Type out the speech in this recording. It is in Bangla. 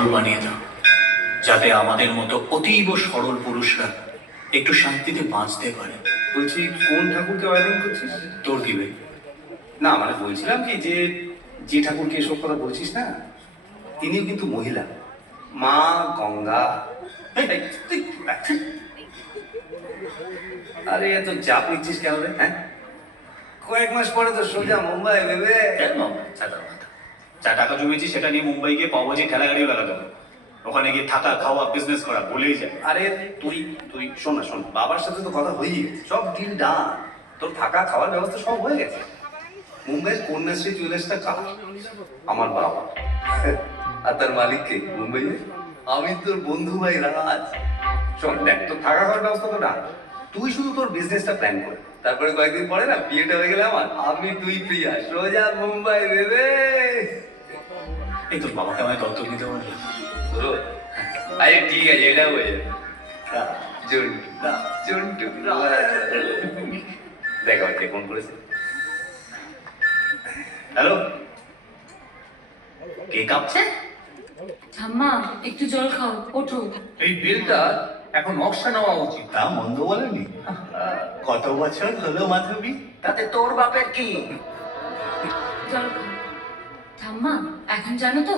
সরল বানিয়ে দাও, যাতে আমাদের মতো অতীব সরল পুরুষরা একটু শান্তিতে বাঁচতে পারে। বলছি, কোন ঠাকুরকে ওয়ারিং করছিস? তোর কি বে? না মানে বলছিলাম কি, যে যে ঠাকুরকে এসব কথা বলছিস না, তিনিও কিন্তু মহিলা, মা গঙ্গা। এই, তুই আরে এত চাপ নিচ্ছিস কেন রে? হ্যাঁ, কয়েক মাস পরে তো সোজা মুম্বাই ভেবে। কেন ছাতা মাথা, যা টাকা জমেছি সেটা নিয়ে মুম্বাই গিয়ে পাওয়াজি ঠেলা গাড়িও লাগাতে হবে। ওখানে গিয়ে থাকা খাওয়া বিজনেস করা বলেই যায়। আরে তুই তুই শোন না, শোন, বাবার সাথে তো কথা হয়েই গেছে, সব ডিল ডান। তোর থাকা খাওয়ার ব্যবস্থা সব হয়ে গেছে। মুম্বাইয়ের কন্যাশ্রী জুয়েলার্সটা কার? আমার বাবা। আর তার মালিককে মুম্বাইয়ে আমি, তোর বন্ধু ভাই রাজ। শোন দেখ, তোর থাকা খাওয়ার ব্যবস্থা তো ডান, তুই শুধু তোর বিজনেসটা প্ল্যান করে, তারপরে কয়েকদিন পরে না বিয়েটা হয়ে গেলে আমার, আমি তুই প্রিয়া সোজা মুম্বাই ভেবে। এই তোর বাবাকে আমায় দত্তক নিতে পারবে? আরে ঠিক আছে, এটা হয়ে যাবে। জন্টু দেখা হচ্ছে, ফোন করেছে। হ্যালো, কে কাঁপছে? ঠাম্মা একটু জল খাও, ওঠো। এই বিলটা এখন নকশা নেওয়া উচিত। তা মন্দ বলেনি। কত বছর হলো মাধবী? তাতে তোর বাপের কি? জল খাও। ঠাম্মা এখন জানো তো